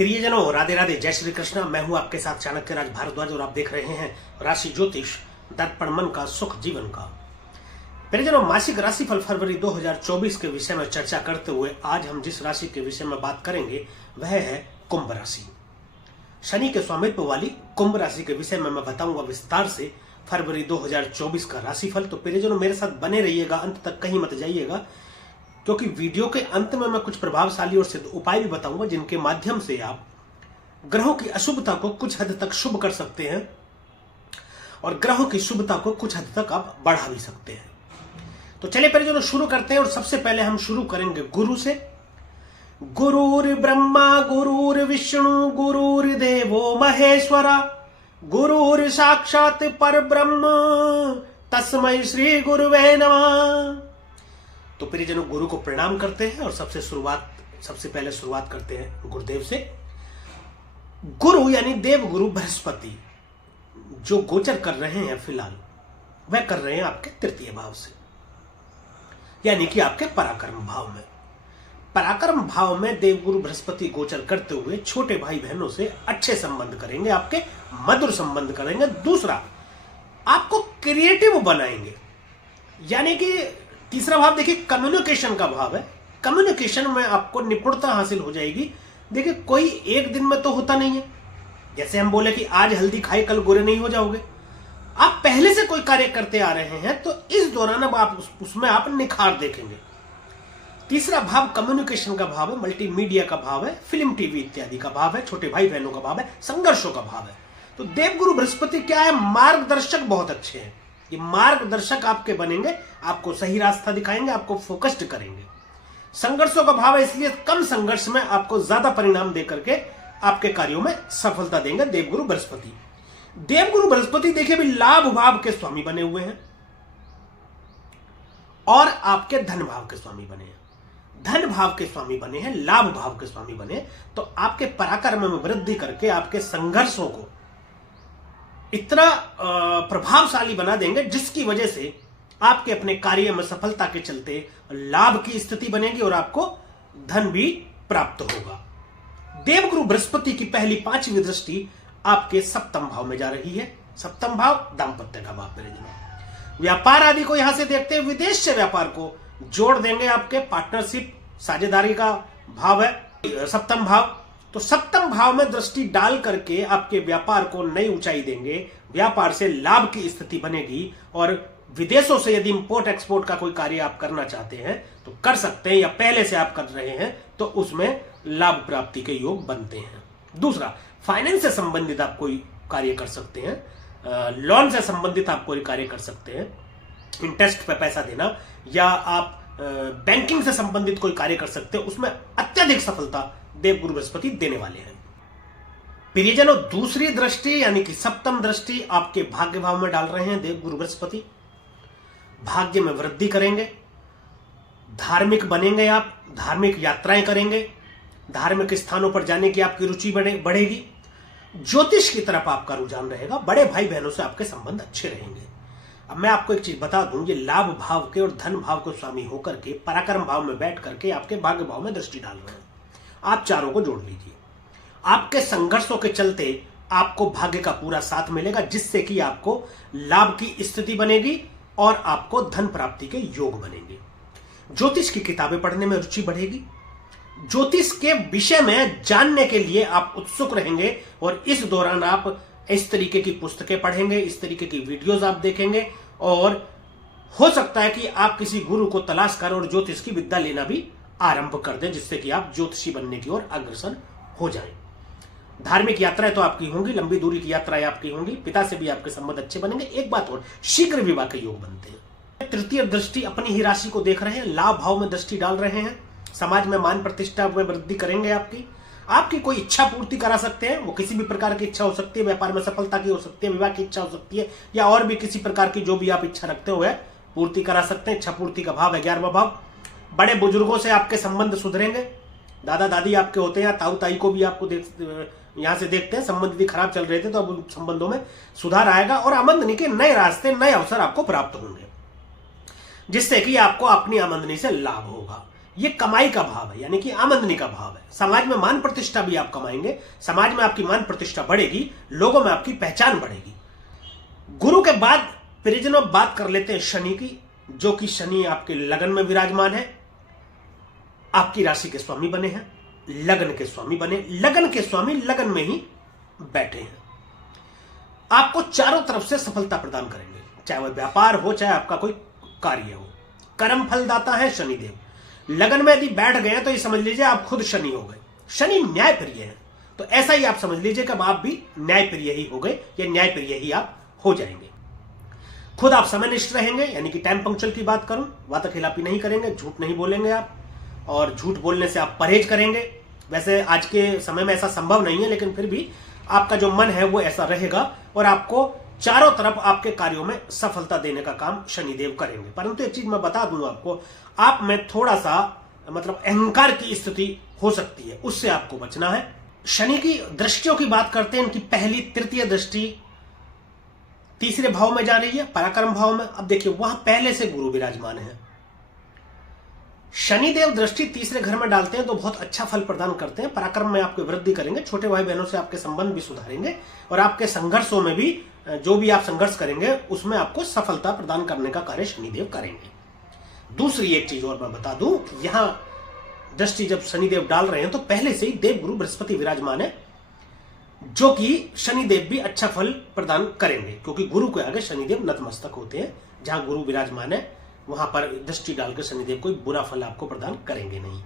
प्रियजनों, राधे राधे, जय श्री कृष्ण। मैं हूं आपके साथ चाणक्य राज भारद्वाज और आप देख रहे हैं राशि ज्योतिष, दर्पण मन का, सुख जीवन का। प्रियजनों, मासिक राशिफल फरवरी 2024 के विषय में चर्चा करते हुए आज हम जिस राशि के विषय में बात करेंगे वह है कुंभ राशि। शनि के स्वामित्व वाली कुंभ राशि के विषय में मैं बताऊंगा विस्तार से फरवरी 2024 का राशिफल। तो प्रियजनों, मेरे साथ बने रहिएगा, अंत तक कहीं मत जाइएगा, क्योंकि वीडियो के अंत में मैं कुछ प्रभावशाली और सिद्ध उपाय भी बताऊंगा जिनके माध्यम से आप ग्रहों की अशुभता को कुछ हद तक शुभ कर सकते हैं और ग्रहों की शुभता को कुछ हद तक आप बढ़ा भी सकते हैं। तो चलिए प्रियजनों शुरू करते हैं। और सबसे पहले हम शुरू करेंगे गुरु से। गुरुर् ब्रह्मा गुरुर् विष्णु गुरुर्देवो महेश्वरा गुरुर् साक्षात परब्रह्म तस्मै श्री गुरुवे नमः। तो प्रियजनों, गुरु को प्रणाम करते हैं और सबसे पहले शुरुआत करते हैं गुरुदेव से। गुरु यानी देव गुरु बृहस्पति जो गोचर कर रहे हैं फिलहाल, वह कर रहे हैं आपके तृतीय भाव से, यानी कि आपके पराक्रम भाव में। पराक्रम भाव में देवगुरु बृहस्पति गोचर करते हुए छोटे भाई बहनों से अच्छे संबंध करेंगे, आपके मधुर संबंध करेंगे। दूसरा, आपको क्रिएटिव बनाएंगे, यानी कि तीसरा भाव देखिए कम्युनिकेशन का भाव है। कम्युनिकेशन में आपको निपुणता हासिल हो जाएगी। देखिए, कोई एक दिन में तो होता नहीं है। जैसे हम बोले कि आज हल्दी खाई कल गोरे नहीं हो जाओगे। आप पहले से कोई कार्य करते आ रहे हैं तो इस दौरान अब आप उसमें आप निखार देखेंगे। तीसरा भाव कम्युनिकेशन का भाव है, मल्टीमीडिया का भाव है, फिल्म टीवी इत्यादि का भाव है, छोटे भाई बहनों का भाव है, संघर्षों का भाव है। तो देवगुरु बृहस्पति क्या है? मार्गदर्शक बहुत अच्छे हैं। ये मार्गदर्शक आपके बनेंगे, आपको सही रास्ता दिखाएंगे, आपको फोकस्ड करेंगे। संघर्षों का भाव है, इसलिए कम संघर्ष में आपको ज्यादा परिणाम देकर के आपके कार्यों में सफलता देंगे देवगुरु बृहस्पति। देवगुरु बृहस्पति देखिए भी लाभ भाव के स्वामी बने हुए हैं और आपके धन भाव के स्वामी बने हैं। धन भाव के स्वामी बने हैं, लाभ भाव के स्वामी बने, तो आपके पराक्रम में वृद्धि करके आपके संघर्षों को इतना प्रभावशाली बना देंगे जिसकी वजह से आपके अपने कार्य में सफलता के चलते लाभ की स्थिति बनेगी और आपको धन भी प्राप्त होगा। देवगुरु बृहस्पति की पहली 5वीं दृष्टि आपके सप्तम भाव में जा रही है। सप्तम भाव दांपत्य का भाव है। व्यापार आदि को यहां से देखते हैं, विदेश से व्यापार को जोड़ देंगे। आपके पार्टनरशिप साझेदारी का भाव है सप्तम भाव। तो सप्तम भाव में दृष्टि डाल करके आपके व्यापार को नई ऊंचाई देंगे, व्यापार से लाभ की स्थिति बनेगी और विदेशों से यदि इंपोर्ट एक्सपोर्ट का कोई कार्य आप करना चाहते हैं तो कर सकते हैं, या पहले से आप कर रहे हैं तो उसमें लाभ प्राप्ति के योग बनते हैं। दूसरा, फाइनेंस से संबंधित आप कोई कार्य कर सकते हैं, लोन से संबंधित आप कोई कार्य कर सकते हैं, इंटरेस्ट पे पैसा देना, या आप बैंकिंग से संबंधित कोई कार्य कर सकते हैं, उसमें अत्यधिक सफलता देवगुरु बृहस्पति देने वाले हैं। प्रियजनों, दूसरी दृष्टि यानी कि सप्तम दृष्टि आपके भाग्य भाव में डाल रहे हैं देवगुरु बृहस्पति। भाग्य में वृद्धि करेंगे, धार्मिक बनेंगे, आप धार्मिक यात्राएं करेंगे, धार्मिक स्थानों पर जाने की आपकी रुचि बढ़ेगी, ज्योतिष की तरफ आपका रुझान रहेगा, बड़े भाई बहनों से आपके संबंध अच्छे रहेंगे। अब मैं आपको एक चीज बता दूं, ये लाभ भाव के और धन भाव के स्वामी होकर के पराक्रम भाव में बैठ करके आपके भाग्य भाव में दृष्टि डाल रहे हैं। आप चारों को जोड़ लीजिए। आपके संघर्षों के चलते आपको भाग्य का पूरा साथ मिलेगा, जिससे कि आपको लाभ की स्थिति बनेगी और आपको धन प्राप्ति के योग बनेंगे। ज्योतिष की किताबें पढ़ने में रुचि बढ़ेगी, ज्योतिष के विषय में जानने के लिए आप उत्सुक रहेंगे और इस दौरान आप इस तरीके की पुस्तकें पढ़ेंगे, इस तरीके की वीडियोस आप देखेंगे और हो सकता है कि आप किसी गुरु को तलाश कर और ज्योतिष की विद्या लेना भी आरंभ कर दें, जिससे कि आप ज्योतिषी बनने की ओर अग्रसर हो जाएं। धार्मिक यात्राएं तो आपकी होंगी, लंबी दूरी की यात्राएं आपकी होंगी, पिता से भी आपके संबंध अच्छे बनेंगे। एक बात और, शीघ्र विवाह के योग बनते हैं। तृतीय दृष्टि अपनी ही राशि को देख रहे हैं, लाभ भाव में दृष्टि डाल रहे हैं, समाज में मान प्रतिष्ठा में वृद्धि करेंगे। आपकी कोई इच्छा पूर्ति करा सकते हैं, वो किसी भी प्रकार की इच्छा हो सकती है, व्यापार में सफलता की हो सकती है, विवाह की इच्छा हो सकती है, या और भी किसी प्रकार की जो भी आप इच्छा रखते हो पूर्ति करा सकते हैं। इच्छा पूर्ति का भाव है 11वां भाव। बड़े बुजुर्गों से आपके संबंध सुधरेंगे, दादा दादी आपके होते हैं, ताऊ ताई को भी आपको यहां से देखते हैं, संबंध भी खराब चल रहे थे तो अब उन संबंधों में सुधार आएगा और आमदनी के नए रास्ते, नए अवसर आपको प्राप्त होंगे, जिससे कि आपको अपनी आमदनी से लाभ होगा। ये कमाई का भाव है, यानी कि आमदनी का भाव है। समाज में मान प्रतिष्ठा भी आप कमाएंगे, समाज में आपकी मान प्रतिष्ठा बढ़ेगी, लोगों में आपकी पहचान बढ़ेगी। गुरु के बाद प्रियजनों बात कर लेते हैं शनि की, जो कि शनि आपके लगन में विराजमान है, आपकी राशि के स्वामी बने हैं, लगन के स्वामी बने, लगन के स्वामी लगन में ही बैठे हैं। आपको चारों तरफ से सफलता प्रदान करेंगे, चाहे वह व्यापार हो, चाहे आपका कोई कार्य हो। कर्म फलदाता है शनिदेव। लगन में यदि बैठ गए तो ये समझ लीजिए आप खुद शनि हो गए। शनि न्याय प्रिय है, तो ऐसा ही आप समझ लीजिए कि अब आप भी न्याय प्रिय ही हो गए, या न्याय प्रिय ही आप हो जाएंगे। खुद आप समयनिष्ठ रहेंगे, यानी कि टाइम पंक्चुअल की बात करूं, वादाखिलाफी नहीं करेंगे, झूठ नहीं बोलेंगे आप, और झूठ बोलने से आप परहेज करेंगे। वैसे आज के समय में ऐसा संभव नहीं है, लेकिन फिर भी आपका जो मन है वो ऐसा रहेगा, और आपको चारों तरफ आपके कार्यों में सफलता देने का काम शनिदेव करेंगे। परंतु एक चीज मैं बता दूं आपको, आप में थोड़ा सा मतलब अहंकार की स्थिति हो सकती है, उससे आपको बचना है। शनि की दृष्टियों की बात करते हैं, इनकी पहली तृतीय दृष्टि तीसरे भाव में जा रही है, पराक्रम भाव में। अब देखिए वहां पहले से गुरु विराजमान है। शनिदेव दृष्टि तीसरे घर में डालते हैं तो बहुत अच्छा फल प्रदान करते हैं, पराक्रम में आपकी वृद्धि करेंगे, छोटे भाई बहनों से आपके संबंध भी सुधारेंगे, और आपके संघर्षों में भी, जो भी आप संघर्ष करेंगे उसमें आपको सफलता प्रदान करने का कार्य शनिदेव करेंगे। दूसरी एक चीज और मैं बता दूं, यहां दृष्टि जब शनिदेव डाल रहे हैं तो पहले से ही देव गुरु बृहस्पति विराजमान है, जो कि शनिदेव भी अच्छा फल प्रदान करेंगे, क्योंकि गुरु के आगे शनिदेव नतमस्तक होते हैं। जहां गुरु विराजमान है वहां पर दृष्टि डालकर शनिदेव कोई बुरा फल आपको प्रदान करेंगे नहीं।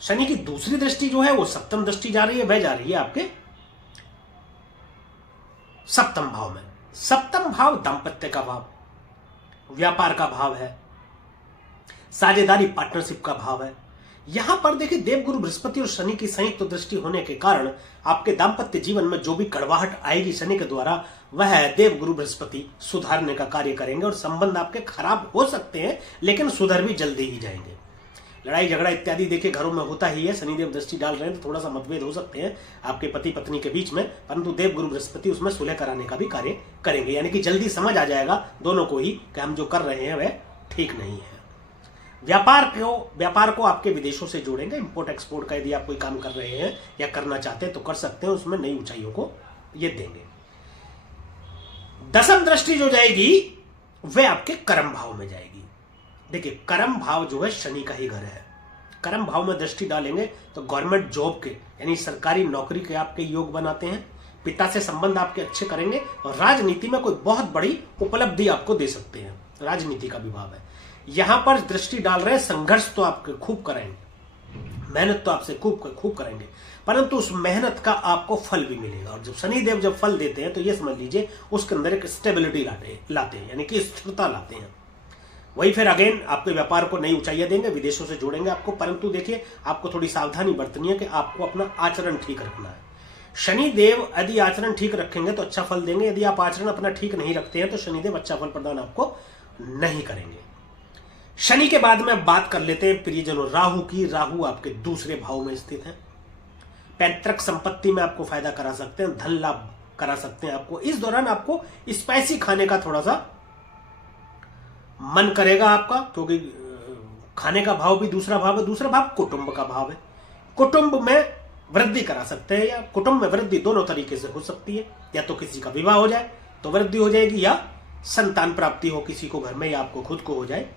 शनि की दूसरी दृष्टि जो है वो सप्तम दृष्टि जा रही है, वह जा रही है आपके सप्तम भाव में। सप्तम भाव दांपत्य का भाव, व्यापार का भाव है, साझेदारी पार्टनरशिप का भाव है। यहां पर देखिए देवगुरु बृहस्पति और शनि की संयुक्त दृष्टि होने के कारण आपके दांपत्य जीवन में जो भी कड़वाहट आएगी शनि के द्वारा, वह देवगुरु बृहस्पति सुधारने का कार्य करेंगे, और संबंध आपके खराब हो सकते हैं लेकिन सुधर भी जल्दी ही जाएंगे। लड़ाई झगड़ा इत्यादि देखिए घरों में होता ही है, शनिदेव दृष्टि डाल रहे हैं तो थोड़ा सा मतभेद हो सकते हैं आपके पति पत्नी के बीच में, परंतु देवगुरु बृहस्पति उसमें सुलह कराने का भी कार्य करेंगे, यानी कि जल्दी समझ आ जाएगा दोनों को ही कि हम जो कर रहे हैं वह ठीक नहीं है। व्यापार को आपके विदेशों से जोड़ेंगे, इंपोर्ट एक्सपोर्ट का यदि आप कोई काम कर रहे हैं या करना चाहते हैं तो कर सकते हैं, उसमें नई ऊंचाइयों को ये देंगे। दसम दृष्टि जो जाएगी वह आपके कर्म भाव में जाएगी। देखिए कर्म भाव जो है शनि का ही घर है, कर्म भाव में दृष्टि डालेंगे तो गवर्नमेंट जॉब के यानी सरकारी नौकरी के आपके योग बनाते हैं, पिता से संबंध आपके अच्छे करेंगे, और राजनीति में कोई बहुत बड़ी उपलब्धि आपको दे सकते हैं, राजनीति का भी भाव है। यहां पर दृष्टि डाल रहे हैं, संघर्ष तो आपके खूब करेंगे, मेहनत तो आपसे खूब करेंगे, परंतु उस मेहनत का आपको फल भी मिलेगा। और जब शनिदेव जब फल देते हैं तो ये समझ लीजिए उसके अंदर एक स्टेबिलिटी लाते हैं, यानी कि स्थिरता लाते हैं। वही फिर अगेन आपके व्यापार को नई ऊंचाइयां देंगे, विदेशों से जोड़ेंगे आपको, परंतु देखिए आपको थोड़ी सावधानी बरतनी है कि आपको अपना आचरण ठीक रखना है। शनिदेव यदि आचरण ठीक रखेंगे तो अच्छा फल देंगे, यदि आप आचरण अपना ठीक नहीं रखते हैं तो शनिदेव अच्छा फल प्रदान आपको नहीं करेंगे। शनि के बाद में बात कर लेते हैं प्रियजनों राहु की। राहु आपके दूसरे भाव में स्थित है, पैतृक संपत्ति में आपको फायदा करा सकते हैं, धन लाभ करा सकते हैं आपको। इस दौरान आपको स्पाइसी खाने का थोड़ा सा मन करेगा आपका, क्योंकि खाने का भाव भी दूसरा भाव है। दूसरा भाव कुटुंब का भाव है, कुटुंब में वृद्धि करा सकते हैं, या कुटुंब में वृद्धि दोनों तरीके से हो सकती है, या तो किसी का विवाह हो जाए तो वृद्धि हो जाएगी, या संतान प्राप्ति हो किसी को घर में या आपको खुद को हो जाए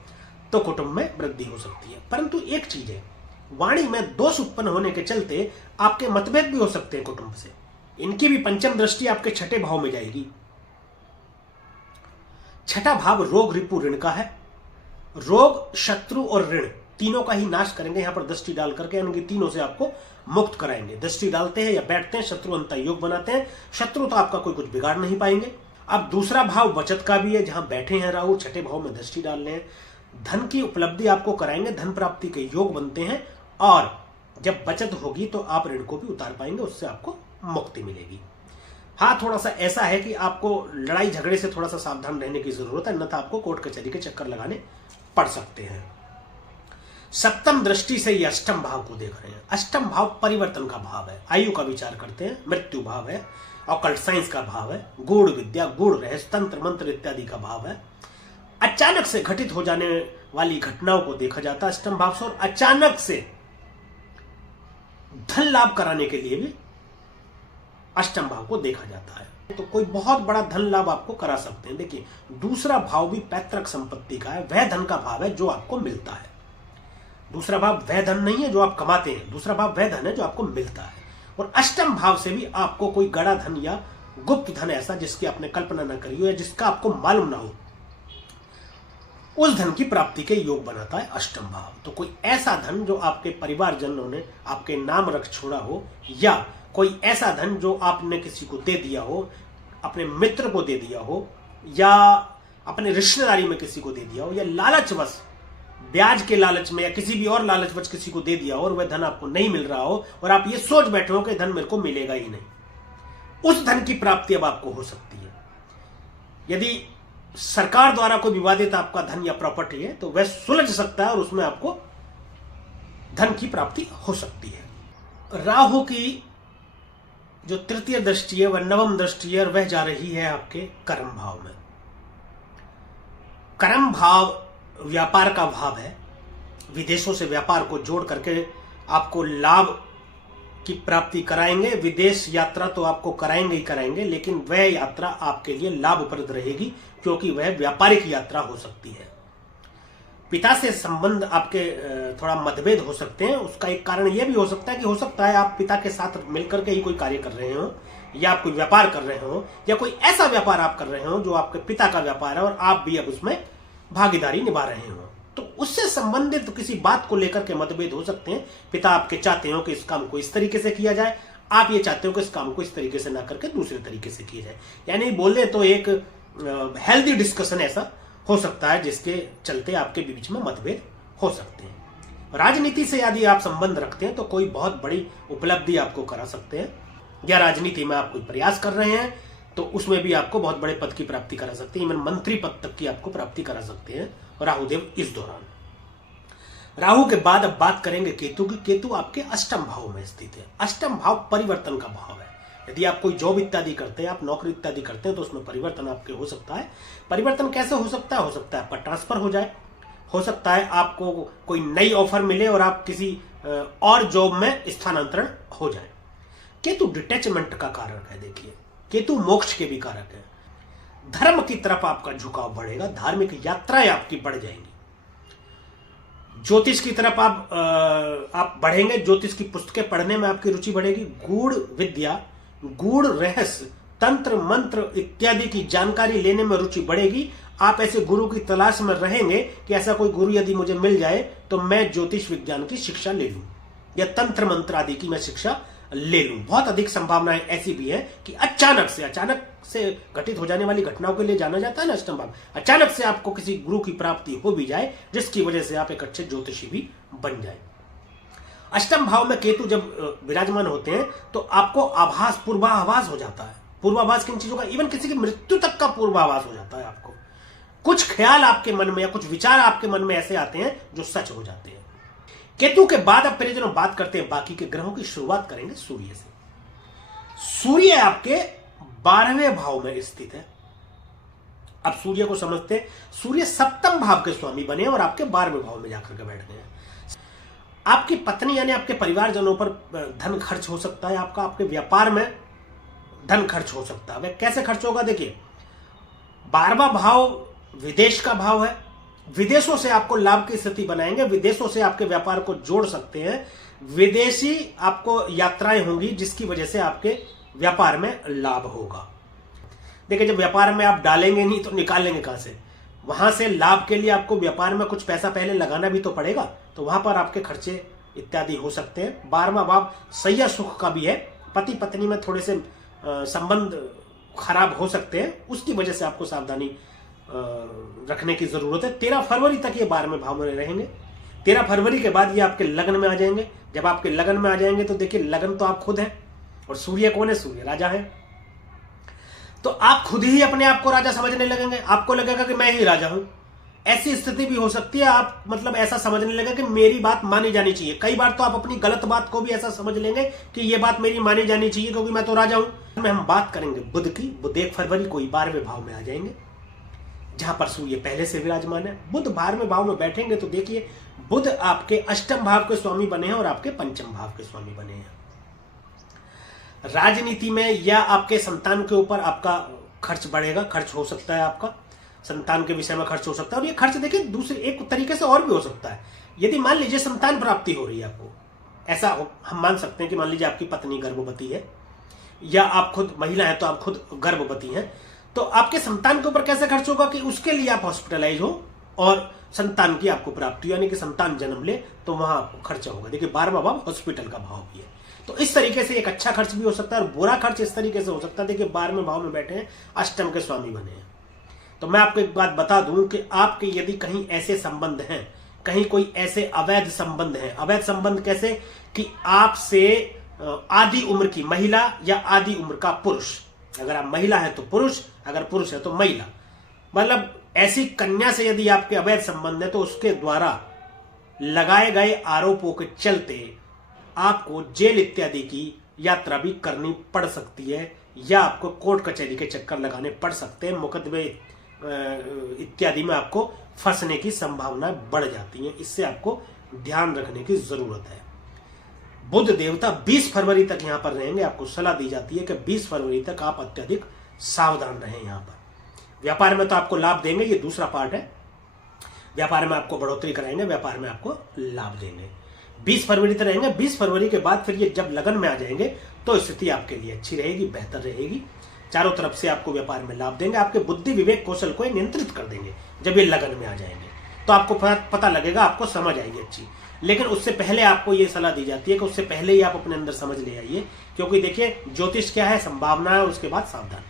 तो कुटुंब में वृद्धि हो सकती है। परंतु एक चीज है, वाणी में दोष उत्पन्न होने के चलते आपके मतभेद भी हो सकते हैं कुटुंब से। इनकी भी पंचम दृष्टि आपके छठे भाव में जाएगी। छठा भाव रोग रिपु ऋण का है, रोग शत्रु और ऋण तीनों का ही नाश करेंगे यहां पर दृष्टि डाल करके, यानी कि तीनों से आपको मुक्त कराएंगे। दृष्टि डालते हैं या बैठते हैं, शत्रु अंत योग बनाते हैं, शत्रु तो आपका कोई कुछ बिगाड़ नहीं पाएंगे। अब दूसरा भाव बचत का भी है, जहां बैठे हैं राहु, छठे भाव में दृष्टि डाल रहे हैं, धन की उपलब्धि आपको कराएंगे, धन प्राप्ति के योग बनते हैं, और जब बचत होगी तो आप ऋण को भी उतार पाएंगे, उससे आपको मुक्ति मिलेगी। हाँ, थोड़ा सा ऐसा है कि आपको लड़ाई झगड़े से थोड़ा सा सावधान रहने की जरूरत है, अन्यथा आपको कोर्ट कचहरी के चक्कर लगाने पड़ सकते हैं। सप्तम दृष्टि से ये अष्टम भाव को देख रहे हैं। अष्टम भाव परिवर्तन का भाव है, आयु का विचार करते हैं, मृत्यु भाव है, ऑकल्ट साइंस का भाव है, गूढ़ विद्या, गूढ़ रहस्य, तंत्र मंत्र इत्यादि का भाव है। अचानक से घटित हो जाने वाली घटनाओं को देखा जाता है अष्टम भाव से, और अचानक से धन लाभ कराने के लिए भी अष्टम भाव को देखा जाता है। तो कोई बहुत बड़ा धन लाभ आपको करा सकते हैं। देखिए, दूसरा भाव भी पैतृक संपत्ति का है, वह धन का भाव है जो आपको मिलता है। दूसरा भाव वह धन नहीं है जो आप कमाते हैं, दूसरा भाव वह धन है जो आपको मिलता है। और अष्टम भाव से भी आपको कोई गड़ा धन या गुप्त धन ऐसा जिसकी आपने कल्पना न करी हो या जिसका आपको मालूम ना हो, उस धन की प्राप्ति के योग बनाता है अष्टम भाव। तो कोई ऐसा धन जो आपके परिवारजनों ने आपके नाम रख छोड़ा हो, या कोई ऐसा धन जो आपने किसी को दे दिया हो, अपने मित्र को दे दिया हो, या अपने रिश्तेदारी में किसी को दे दिया हो, या लालचवश ब्याज के लालच में या किसी भी और लालचवश किसी को दे दिया हो और वह धन आपको नहीं मिल रहा हो और आप ये सोच बैठे हो कि धन मेरे को मिलेगा ही नहीं, उस धन की प्राप्ति अब आपको हो सकती है। यदि सरकार द्वारा कोई विवादित आपका धन या प्रॉपर्टी है तो वह सुलझ सकता है और उसमें आपको धन की प्राप्ति हो सकती है। राहु की जो तृतीय दृष्टि है वह नवम दृष्टि है और वह जा रही है आपके कर्म भाव में। कर्म भाव व्यापार का भाव है। विदेशों से व्यापार को जोड़ करके आपको लाभ की प्राप्ति कराएंगे। विदेश यात्रा तो आपको कराएंगे ही कराएंगे, लेकिन वह यात्रा आपके लिए लाभप्रद रहेगी क्योंकि वह व्यापारिक यात्रा हो सकती है। पिता से संबंध आपके थोड़ा मतभेद हो सकते हैं। उसका एक कारण यह भी हो सकता है कि हो सकता है आप पिता के साथ मिलकर के ही कोई कार्य कर रहे हो, या आप कोई व्यापार कर रहे हो, या कोई ऐसा व्यापार आप कर रहे हो जो आपके पिता का व्यापार है और आप भी अब उसमें भागीदारी निभा रहे हो। तो उससे संबंधित तो किसी बात को लेकर के मतभेद हो सकते हैं। पिता आपके चाहते हो कि इस काम को इस तरीके से किया जाए, आप ये चाहते हो कि इस काम को इस तरीके से ना करके दूसरे तरीके से किया जाए। यानी बोले तो एक हेल्दी डिस्कशन ऐसा हो सकता है जिसके चलते आपके बीच में मतभेद हो सकते हैं। राजनीति से यदि आप संबंध रखते हैं तो कोई बहुत बड़ी उपलब्धि आपको करा सकते हैं, या राजनीति में आप कोई प्रयास कर रहे हैं तो उसमें भी आपको बहुत बड़े पद की प्राप्ति करा सकते हैं। इवन मंत्री पद तक की आपको प्राप्ति करा सकते हैं राहुदेव इस दौरान। राहु के बाद अब बात करेंगे केतु की। केतु आपके अष्टम भाव में स्थित है। अष्टम भाव परिवर्तन का भाव है। यदि आप कोई जॉब इत्यादि करते हैं, आप नौकरी इत्यादि करते हैं तो उसमें परिवर्तन आपके हो सकता है। परिवर्तन कैसे हो सकता है? हो सकता है आपका ट्रांसफर हो जाए, हो सकता है आपको कोई नई ऑफर मिले और आप किसी और जॉब में स्थानांतरण हो जाए। केतु डिटैचमेंट का कारक है। देखिए, केतु मोक्ष के भी कारक है। धर्म की तरफ आपका झुकाव बढ़ेगा, धार्मिक यात्राएं आपकी बढ़ जाएंगी। ज्योतिष की तरफ आप बढ़ेंगे, ज्योतिष की पुस्तकें पढ़ने में आपकी रुचि बढ़ेगी। गूढ़ विद्या, गूढ़ रहस्य, तंत्र मंत्र इत्यादि की जानकारी लेने में रुचि बढ़ेगी। आप ऐसे गुरु की तलाश में रहेंगे कि ऐसा कोई गुरु यदि मुझे मिल जाए तो मैं ज्योतिष विज्ञान की शिक्षा ले लूं या तंत्र मंत्र आदि की मैं शिक्षा ले लूं। बहुत अधिक संभावनाएं ऐसी भी है कि अचानक से घटित हो जाने वाली घटनाओं के लिए जाना जाता है ना अष्टम भाव। अचानक से आपको किसी गुरु की प्राप्ति हो भी जाए जिसकी वजह से आप एक अच्छे ज्योतिषी भी बन जाए। अष्टम भाव में केतु जब विराजमान होते हैं तो आपको आभास, पूर्वाभास हो जाता है। पूर्वाभास किन चीजों का? इवन किसी की मृत्यु तक का पूर्वाभास हो जाता है। आपको कुछ ख्याल आपके मन में या कुछ विचार आपके मन में ऐसे आते हैं जो सच हो जाते हैं। केतु के बाद अब परिजनों बात करते हैं बाकी के ग्रहों की। शुरुआत करेंगे सूर्य से। सूर्य आपके 12वें भाव में स्थित है। अब सूर्य को समझते हैं। सूर्य सप्तम भाव के स्वामी बने और आपके 12वें भाव में जाकर के बैठ गए। आपकी पत्नी यानी आपके परिवारजनों पर धन खर्च हो सकता है। आपके व्यापार में धन खर्च हो सकता है। वह कैसे खर्च होगा? देखिए, 12वां भाव विदेश का भाव है। विदेशों से आपको लाभ की स्थिति बनाएंगे, विदेशों से आपके व्यापार को जोड़ सकते हैं। विदेशी आपको यात्राएं होंगी जिसकी वजह से आपके व्यापार में लाभ होगा। देखिए, जब व्यापार में आप डालेंगे नहीं तो निकालेंगे कहां से? वहां से लाभ के लिए आपको व्यापार में कुछ पैसा पहले लगाना भी तो पड़ेगा, तो वहां पर आपके खर्चे इत्यादि हो सकते हैं। 12वां भाव सैया सुख का भी है। पति पत्नी में थोड़े से संबंध खराब हो सकते हैं, उसकी वजह से आपको सावधानी रखने की जरूरत है। 13 फरवरी तक ये 12वें भाव में रहेंगे। 13 फरवरी के बाद ये आपके लगन में आ जाएंगे। जब आपके लगन में आ जाएंगे तो देखिए, लगन तो आप खुद हैं और सूर्य कौन है? सूर्य राजा है। तो आप खुद ही अपने आप को राजा समझने लगेंगे। आपको लगेगा कि मैं ही राजा हूं। ऐसी स्थिति भी हो सकती है। आप मतलब ऐसा समझने लगे कि मेरी बात मानी जानी चाहिए। कई बार तो आप अपनी गलत बात को भी ऐसा समझ लेंगे कि ये बात मेरी मानी जानी चाहिए क्योंकि मैं तो राजा हूं। हम बात करेंगे बुध की। बुध 1 फरवरी को 12वें भाव में आ जाएंगे। जहां परसु ये पहले से विराजमान है। बुध 12वें भाव में बैठेंगे तो देखिए बुध आपके अष्टम भाव के स्वामी बने हैं और आपके पंचम भाव के स्वामी बने हैं। राजनीति में या आपके संतान के ऊपर आपका खर्च बढ़ेगा, खर्च हो सकता है, आपका संतान के विषय में खर्च हो सकता है। और ये खर्च देखिए दूसरे एक तरीके से और भी हो सकता है। यदि मान लीजिए संतान प्राप्ति हो रही है आपको, ऐसा हम मान सकते हैं कि मान लीजिए आपकी पत्नी गर्भवती है या आप खुद महिला हैं तो आप खुद गर्भवती हैं, तो आपके संतान के ऊपर कैसे खर्च होगा कि उसके लिए आप हॉस्पिटलाइज हो और संतान की आपको प्राप्ति यानी कि संतान जन्म ले तो वहां आपको खर्चा होगा। देखिए 12वां भाव हॉस्पिटल का भाव भी है, तो इस तरीके से एक अच्छा खर्च भी हो सकता है और बुरा खर्च इस तरीके से हो सकता है। देखिए 12वें भाव में बैठे हैं, अष्टम के स्वामी बने हैं। तो मैं आपको एक बात बता दूं कि आपके यदि कहीं ऐसे संबंध हैं, कहीं कोई ऐसे अवैध संबंध हैं, अवैध संबंध कैसे कि आपसे आधी उम्र की महिला या आधी उम्र का पुरुष, अगर आप महिला है तो पुरुष, अगर पुरुष है तो महिला, मतलब ऐसी कन्या से यदि आपके अवैध संबंध है तो उसके द्वारा लगाए गए आरोपों के चलते आपको जेल इत्यादि की यात्रा भी करनी पड़ सकती है या आपको कोर्ट कचहरी के चक्कर लगाने पड़ सकते हैं, मुकदमे इत्यादि में आपको फंसने की संभावना बढ़ जाती है। इससे आपको ध्यान रखने की जरूरत है। बुध देवता 20 फरवरी तक यहां पर रहेंगे। आपको सलाह दी जाती है कि 20 फरवरी तक आप अत्यधिक सावधान रहें। यहां पर व्यापार में तो आपको लाभ देंगे, ये दूसरा पार्ट है। व्यापार में आपको बढ़ोतरी कराएंगे, व्यापार में आपको लाभ देंगे। 20 फरवरी तक रहेंगे। 20 फरवरी के बाद फिर ये जब लगन में आ जाएंगे तो स्थिति आपके लिए अच्छी रहेगी, बेहतर रहेगी। चारों तरफ से आपको व्यापार में लाभ देंगे। आपके बुद्धि विवेक कौशल को नियंत्रित कर देंगे। जब ये लगन में आ जाएंगे तो आपको पता लगेगा, आपको समझ आएगी अच्छी। लेकिन उससे पहले आपको ये सलाह दी जाती है कि उससे पहले ही आप अपने अंदर समझ ले आइए, क्योंकि देखिए ज्योतिष क्या है, संभावना है, उसके बाद सावधान।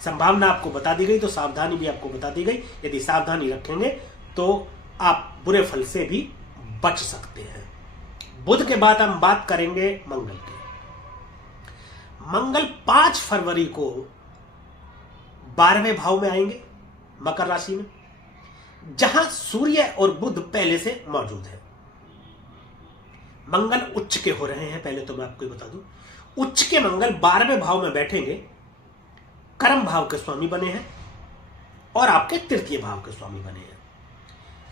संभावना आपको बता दी गई तो सावधानी भी आपको बता दी गई। यदि सावधानी रखेंगे तो आप बुरे फल से भी बच सकते हैं। बुध के बाद हम बात करेंगे मंगल की। मंगल 5 फरवरी को 12वें भाव में आएंगे, मकर राशि में, जहां सूर्य और बुध पहले से मौजूद है। मंगल उच्च के हो रहे हैं। पहले तो मैं आपको बता दूं, उच्च के मंगल 12वें भाव में बैठेंगे, कर्म भाव के स्वामी बने हैं और आपके तृतीय भाव के स्वामी बने हैं।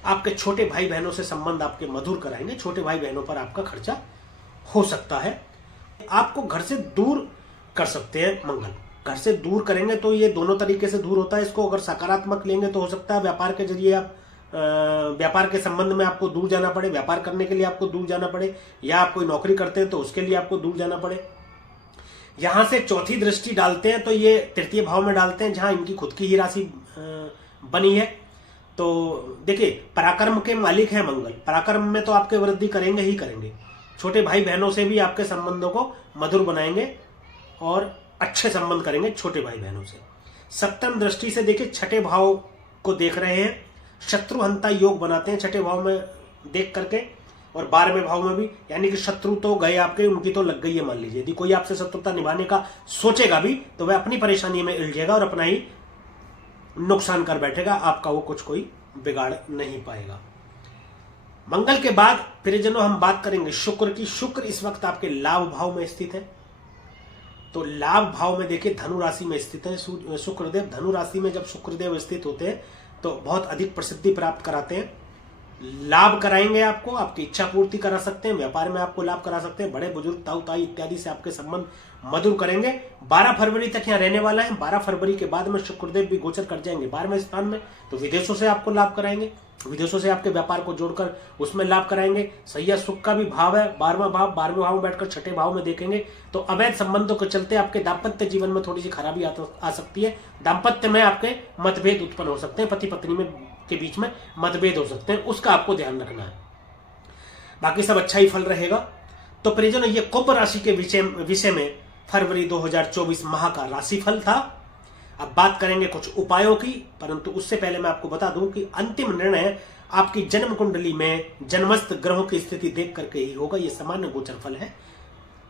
आपके छोटे भाई बहनों से संबंध आपके मधुर कराएंगे। छोटे भाई बहनों पर आपका खर्चा हो सकता है। आपको घर से दूर कर सकते हैं मंगल। घर से दूर करेंगे तो ये दोनों तरीके से दूर होता है। इसको अगर सकारात्मक लेंगे तो हो सकता है व्यापार के जरिए आप व्यापार के संबंध में आपको दूर जाना पड़े, व्यापार करने के लिए आपको दूर जाना पड़े, या आप कोई नौकरी करते हैं तो उसके लिए आपको दूर जाना पड़े। यहां से चौथी दृष्टि डालते हैं तो ये तृतीय भाव में डालते हैं, जहां इनकी खुद की ही राशि बनी है। तो देखिए पराक्रम के मालिक है मंगल, पराक्रम में तो आपके वृद्धि करेंगे ही करेंगे। छोटे भाई बहनों से भी आपके संबंधों को मधुर बनाएंगे और अच्छे संबंध करेंगे छोटे भाई बहनों से। सप्तम दृष्टि से देखिए छठे भाव को देख रहे हैं, शत्रुहंता योग बनाते हैं छठे भाव में देख करके, और 12वें भाव में भी, यानी कि शत्रु तो गए आपके, उनकी तो लग गई है मान लीजिए। यदि कोई आपसे शत्रुता निभाने का सोचेगा भी तो वह अपनी परेशानी में उलझेगा और अपना ही नुकसान कर बैठेगा, आपका वो कुछ कोई बिगाड़ नहीं पाएगा। मंगल के बाद प्रियजनों हम बात करेंगे शुक्र की। शुक्र इस वक्त आपके लाभ भाव में स्थित है। तो लाभ भाव में देखिए धनु राशि में स्थित है शुक्रदेव। धनु राशि में जब शुक्रदेव स्थित होते हैं तो बहुत अधिक प्रसिद्धि प्राप्त कराते हैं, लाभ कराएंगे आपको, आपकी इच्छा पूर्ति करा सकते हैं, व्यापार में आपको लाभ करा सकते हैं, बड़े बुजुर्ग ताऊ ताई इत्यादि से आपके संबंध मधुर करेंगे। 12 फरवरी तक यहाँ रहने वाला है। 12 फरवरी के बाद में शुक्रदेव भी गोचर कर जाएंगे 12वें स्थान में, तो विदेशों से आपको लाभ कराएंगे, विदेशों से आपके व्यापार को जोड़कर उसमें लाभ कराएंगे। सही सुख का भी भाव है 12वां भाव। 12वें भाव में बैठकर छठे भाव में देखेंगे तो अवैध संबंधों के चलते आपके दाम्पत्य जीवन में थोड़ी सी खराबी आ सकती है। दाम्पत्य में आपके मतभेद उत्पन्न हो सकते हैं, पति पत्नी में के बीच में मतभेद हो सकते हैं, उसका आपको ध्यान रखना है। बाकी सब अच्छा ही फल रहेगा। तो परिजनों ये कुंभ राशि के विषय में फरवरी 2024 माह का राशिफल था। अब बात करेंगे कुछ उपायों की, परंतु उससे पहले मैं आपको बता दूं कि अंतिम निर्णय आपकी जन्म कुंडली में जन्मस्थ ग्रहों की स्थिति देख करके ही होगा। यह सामान्य गोचर फल है।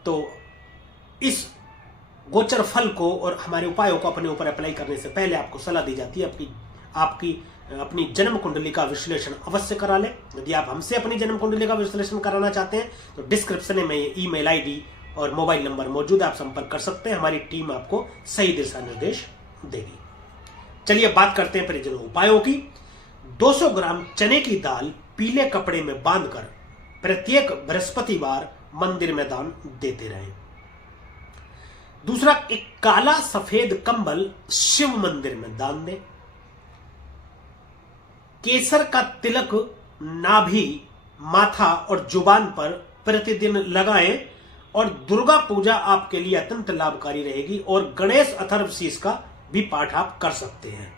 तो इस गोचर फल को और हमारे उपायों को अपने ऊपर अप्लाई करने से पहले आपको सलाह दी जाती है आपकी अपनी जन्म कुंडली का विश्लेषण अवश्य करा लें। यदि आप हमसे अपनी जन्म कुंडली का विश्लेषण कराना चाहते हैं तो डिस्क्रिप्शन में ईमेल आईडी और मोबाइल नंबर मौजूद है, आप संपर्क कर सकते हैं। हमारी टीम आपको सही दिशा निर्देश देगी। चलिए बात करते हैं परिजनों उपायों की। 200 ग्राम चने की दाल पीले कपड़े में बांधकर प्रत्येक बृहस्पतिवार मंदिर में दान देते रहें। दूसरा, एक काला सफेद कंबल शिव मंदिर में दान दें। केसर का तिलक नाभि, माथा और जुबान पर प्रतिदिन लगाएं और दुर्गा पूजा आपके लिए अत्यंत लाभकारी रहेगी। और गणेश अथर्वशीष का भी पाठ आप कर सकते हैं।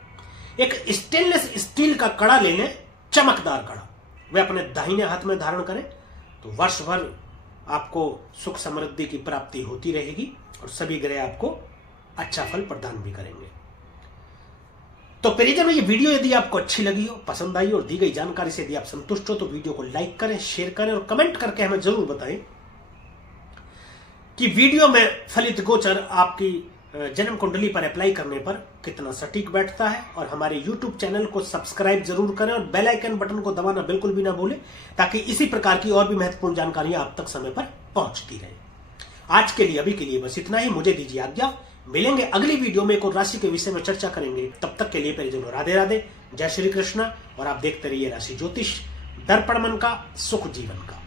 एक स्टेनलेस स्टील का कड़ा ले लें, चमकदार कड़ा, वे अपने दाहिने हाथ में धारण करें तो वर्ष भर आपको सुख समृद्धि की प्राप्ति होती रहेगी और सभी ग्रह आपको अच्छा फल प्रदान भी करेंगे। तो परिजनों, ये वीडियो यदि आपको अच्छी लगी हो, पसंद आई और दी गई जानकारी से यदि आप संतुष्ट हो तो वीडियो को लाइक करें, शेयर करें और कमेंट करके हमें जरूर बताएं कि वीडियो में फलित गोचर आपकी जन्म कुंडली पर अप्लाई करने पर कितना सटीक बैठता है। और हमारे YouTube चैनल को सब्सक्राइब जरूर करें और बेल आइकन बटन को दबाना बिल्कुल भी ना भूलें, ताकि इसी प्रकार की और भी महत्वपूर्ण जानकारियां आप तक समय पर पहुंचती रहे। आज के लिए, अभी के लिए बस इतना ही। मुझे दीजिए आज्ञा, मिलेंगे अगली वीडियो में एक और राशि के विषय में चर्चा करेंगे। तब तक के लिए परिजनों राधे राधे, जय श्री कृष्ण। और आप देखते रहिए राशि ज्योतिष, दर्पण मन का, सुख जीवन का।